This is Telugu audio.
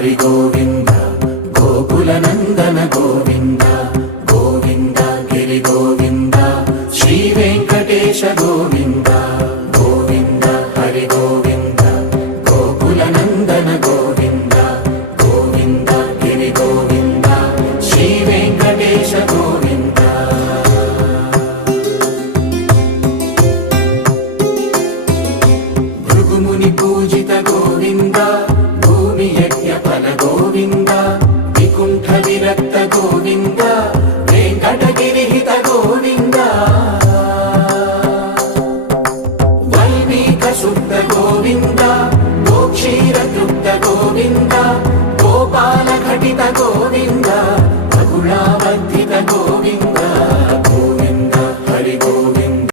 హరి గోవింద గోకుల నందన గోవింద గోవింద గిరి గోవింద శ్రీ వెంకటేశ గోవింద గోవింద హరి గోవింద గోకుల నందన గోవింద గోవింద గిరి గోవింద శ్రీ వెంకటేశ గోవింద భృగుముని పూజిత గోవింద భూమి యజ్ఞ ఫల గోవింద వికుంఠ విరక్త గోవింద వెంకటగిరిహిత గోవింద వల్మీక శుద్ధ గోవింద గోక్షీర తృప్త గోవింద గోపాల ఘటిత గోవింద